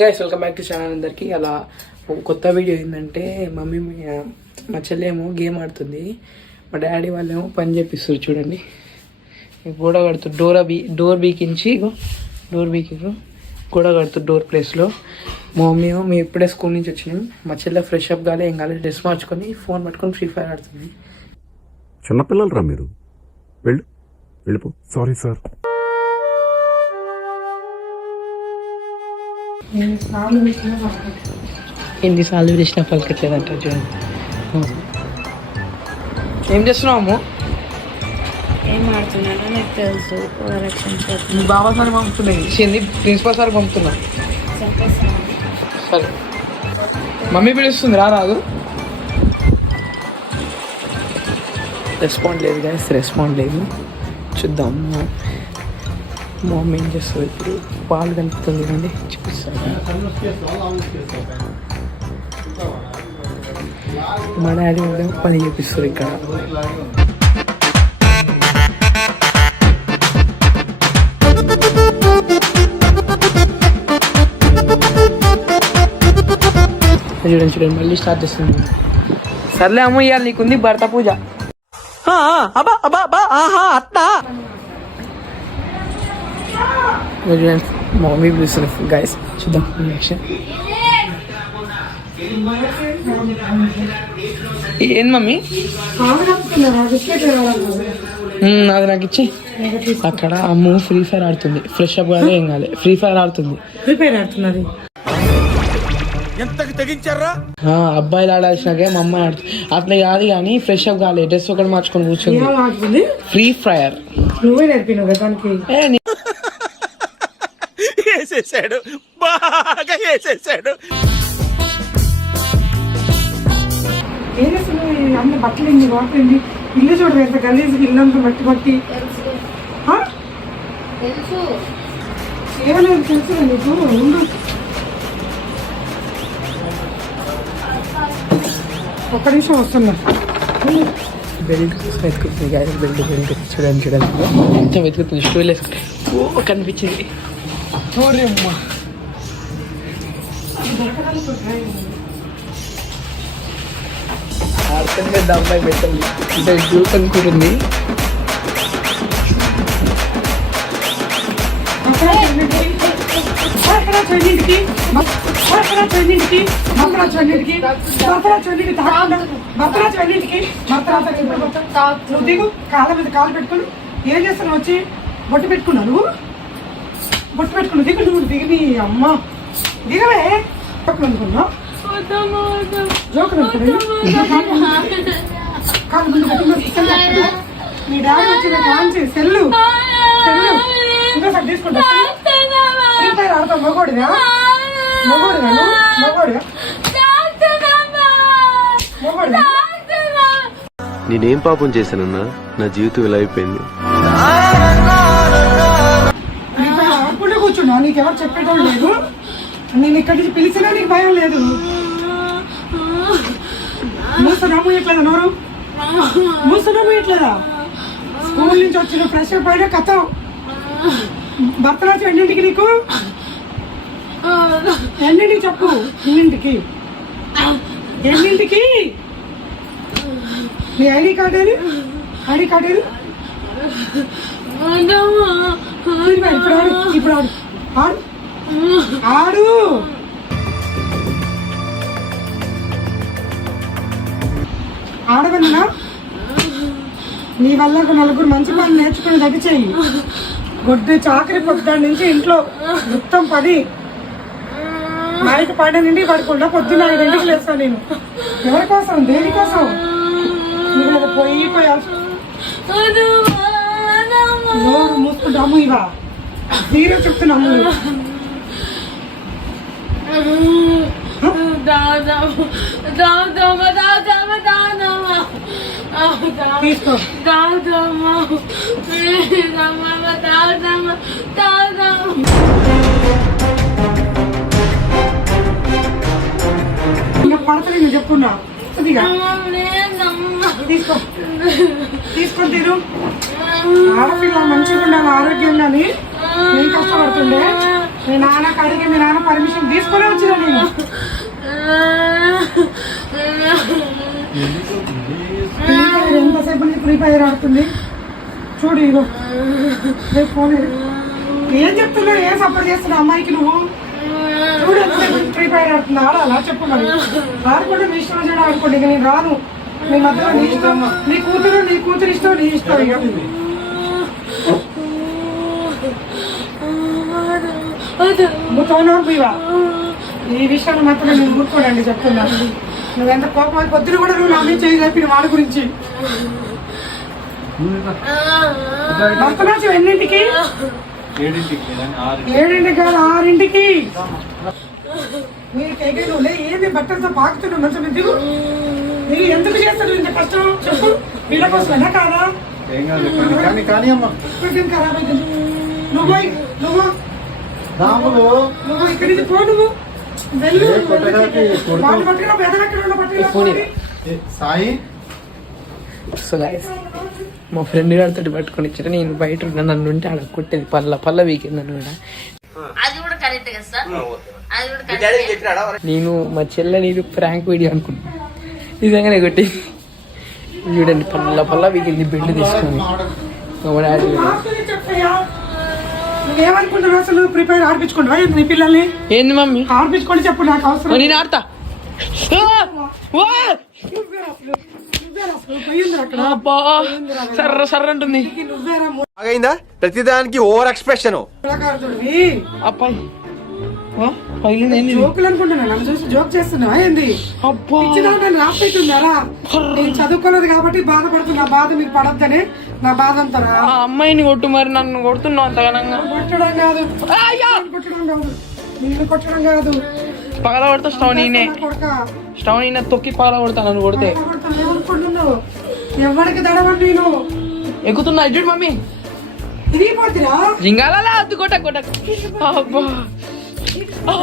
Guys welcome back to channel అందరికి. అలా కొత్త వీడియో ఏంటంటే మమ్మీ మా చెల్లేమో గేమ్ ఆడుతుంది. మా డాడీ వాళ్ళేమో పని చేపిస్తారు చూడండి. గోడ కడుతూ డోర్ బీ డోర్ బీకించి డోర్ బీకిరు గోడ కడుతూ డోర్ ప్లేస్లో మా మమ్మీ మేము ఇప్పుడే స్కూల్ నుంచి వచ్చినాం. మా చెల్లె ఫ్రెష్ అప్ కాలే ఏం కాలేదు డ్రెస్ మార్చుకొని ఫోన్ పట్టుకొని ఫ్రీ ఫైర్ ఆడుతుంది. చిన్నపిల్లలరా మీరు. వెళ్ళు. వెళ్ళిపో. సారీ సార్ ఎన్నిసార్లు పిలిచినా పలకట్లేదంట చూడండి ఏం చేస్తున్నావు అమ్ము? ఏం ఆడుతున్నానో నాకు తెలుసు. మీ బాబా సార్ పంపుతున్నాయి. ప్రిన్సిపల్ సార్ పంపుతున్నా? సరే. మమ్మీ పిలుస్తుంది. రా రాదు. రెస్పాండ్ లేదు గైస్ రెస్పాండ్ లేదు. చూద్దాం. మా- మా ఏం చేస్తుంది ఇప్పుడు పాలు కలుపుతుంది అండి చూపిస్తాను మా డాడీ కూడా పని చేపిస్తారు ఇక్కడ. చూడండి చూడండి మళ్ళీ స్టార్ట్ చేస్తుంది సర్లే అమ్మ ఇవాళ నీకుంది భర్త పూజ. అబ్బా అబ్బా అబ్బా ఆహా అత్తా. మమ్మీ పిలుస్తుంది గైస్ చూద్దాం నెక్స్ట్ ఏంది మమ్మీ మ్మ్, అది నాకు ఇచ్చి అక్కడ అమ్ము ఫ్రీ ఫైర్ ఆడుతుంది. ఫ్రెష్ అప్ కాదు ఏం కాలే ఫ్రీ ఫైర్ ఆడుతుంది. ప్రిపేర్ ఆడుతున్నది. ఆ, అబ్బాయిలు ఆడాల్సిన గేమ్ అమ్మాయి ఆడుతుంది. అట్లా కాదు కానీ ఫ్రెష్ అప్ కాలే. డ్రెస్ ఒకటి మార్చుకొని కూర్చుంది ఆడుతుంది? ఫ్రీ ఫైర్ నువ్వే నేర్పినావు కదా దానికి. ఏ వేసేసాడు బాగా వేసేసాడు ఏం చేస్తున్నావు ఈ అన్ని బట్టలు వాటర్ ఇన్ని ఇల్లు చూడరు ఎంత గలీజ్ ఇల్లు అంతా మట్టి మట్టి. ఆ? ఏమలేదు తెలుసు నీకు? ఉండు. ఒక్క నిమిషం వస్తున్నా. వెతుకుతుంది బెల్ట్ చూడండి చూడండి. వెతుకుతుంది స్టూల్ కనిపించింది. చూడే అమ్మా ఆడుతుంది పెద్ద అమ్మాయి పెట్టండి అంటే జ్యూస్ అనుకుంటుంది బర్త్రా చొన్నింటికి బర్త్రా చొన్నింటికి బర్త్రా చొన్నింటికి బర్త్రా చొన్నింటికి తాగకుండా బర్త్రా చొన్నింటికి నువ్వు దిగు కాళ్ళ మీద కాలు పెట్టుకుని ఏం చేస్తాను వచ్చి బొట్టు పెట్టుకున్నావు నువ్వు బొట్టు పెట్టుకున్నావు. దిగు నువ్వు దిగి నీ అమ్మ. దిగవే. జోకులు అనుకున్నావు జోకులు. మీ డాడీ వచ్చిన కాంచి సెల్లు. సెల్లు. ఇంకోసారి తీసుకుంటా. Free Fire ఆడతావు. మగోడివా నువ్వు? మగోడివా? మగోడివా? నేనేం పాపం చేశానన్నా? నా జీవితం ఇలా అయిపోయింది. నీకు ఎవరు చెప్పేటోళ్ళు లేదు నేను ఇక్కడి నుంచి పిలిచినా నీకు భయం లేదు. మూసనా మూయట్లేదా నోరు? మూసనా మూయట్లేదా స్కూల్ నుంచి వచ్చిన ఫ్రెష్ అయిపోయినా కథ. భర్తరాజు ఎన్నింటికి నీకు? ఎన్నింటికి చెప్పు? ఎన్నింటికి? ఎన్నింటికి? నీ ఐడి కార్డు ఏది? ఐడి కార్డు ఏది? ఇప్పుడు ఆడు ఇప్పుడు ఆడు. ఆడు. ఆడు. ఆడవన్నా నీ వల్ల ఒక నలుగురు మంచి పని నేర్చుకుని దగ్గర చెయ్యి. గొడ్డు చాకరీ పొద్దున్న నుంచి ఇంట్లో మొత్తం పది. నైట్ పన్నెండు నుండి పడకుండా పొద్దున్న ఐదింటికి లేస్తాను నేను. ఎవరి కోసం దేని కోసం నువ్వు పోయి పోయి నోరు మూసుకుంటాము ఇవా. తీరే చెప్తున్నాము తీసుకో. ఇంకా పడతలే నేను చెప్పున్నా తీసుకో. తీసుకొని తీరు ఆడపిల్ల మంచిగా ఉండాలి ఆరోగ్యంగాని నేను కష్టపడుతుండే? మీ నాన్న కడిగి మీ నాన్న పర్మిషన్ తీసుకునే వచ్చిన నేను. ఎంతసేపు నుంచి ఫ్రీ ఫైర్ ఆడుతుంది? చూడు ఇగో. రేపు ఫోన్. ఏం చెప్తున్నావు ఏం సపోర్ట్ చేస్తున్నావు అమ్మాయికి నువ్వు? చూడు ఎంతసేపు ఫ్రీ ఫైర్ ఆడుతుంది. ఆడాలా చెప్పు మరి. ఆడుకుంటే మీ ఇష్టం వచ్చాడు ఆడుకోండి. ఇక నేను రాను. మీ మధ్యలో నీ ఇష్టం నీ కూతురు నీ కూతురు ఇష్టం నీ ఇష్టం. ఇక పోయివా ఈ విషయాలు మాత్రం నేను ఊరుకోడండి చెప్తున్నా. నువ్వెంత కోపం పొద్దున కూడా నువ్వు నా మీద చేయి చెప్పిన వాళ్ళ గురించి. ఎన్నింటికి? ఏడింటికి కాదు ఆరింటికి. మీరు తెగలులే ఏంది బట్టలతో పాకుతున్నావు మంచం మీద మీరు ఎందుకు చేస్తారు ఇంత కష్టం? చెప్పు. వీళ్ళ కోసమేనా కాదా? ఇప్పటికేం ఖరాబ్ అవుతుంది నువ్వు పోయి, నువ్వు నువ్వు ఇక్కడి నుంచి పో నువ్వు. వెళ్ళు. వాళ్ళు పట్టుకున్నా ఎదగక్కడ ఫోన్ పట్టుకున్నా సాయి? సో మా ఫ్రెండ్ గారితో పట్టుకొని ఇచ్చారు నేను బయట ఉన్నా నన్ను ఉంటే ఆడ కొట్టేది పల్ల పల్ల వీకెండ్ నన్ను కూడా. అది కూడా కరెక్ట్ కదా సార్? అది కూడా కరెక్ట్ నేను మా చెల్లె నీకు ప్రాంక్ వీడియో అనుకున్నా నిజంగానే కొట్టి చూడండి పల్ల పల్ల వీకెంది బెడ్ తీసుకొని. మా డాడీ కూడా. నువ్వేమనుకుంటున్నావు అసలు ప్రిపేర్ ఆడిపించుకుంటావా నీ పిల్లల్ని? ఏంది మమ్మీ? ఆడిపించుకొని చెప్పు నాకు అవసరం నేను ఆడతా. సర్ర సర్ర అంటుంది. అయిందా ప్రతిదానికి ఓవర్ ఎక్స్ప్రెషన్. అబ్బాయి? జోకులు అనుకుంటున్నా నన్ను చూసి జోక్ చేస్తున్నావా ఏంది? అబ్బా! ఇచ్చినా నేను రాపెట్టుందారా నేను చదువుకోలేదు కాబట్టి బాధపడుతున్నా బాధ మీకు పడద్దని. నా బాధ ఆ అమ్మాయిని కొట్టు మరి నన్ను కొడుతున్నావు అంతగానంగా. కొట్టడం కాదు. అయ్యా! కొట్టడం కాదు. నేను కొట్టడం కాదు. పగల కొడతా స్టవ్ నేనే. కొడక స్టవ్ నేనే తొక్కి పగల కొడతా నన్ను కొడితే. ఏమనుకుంటున్నావు ఎవరికి నేను? ఎక్కుతున్నా చూడు మమ్మీ. ఇది పోతురా జింగాల అద్దు కొట్ట కొట్ట. అబ్బా. ఆ.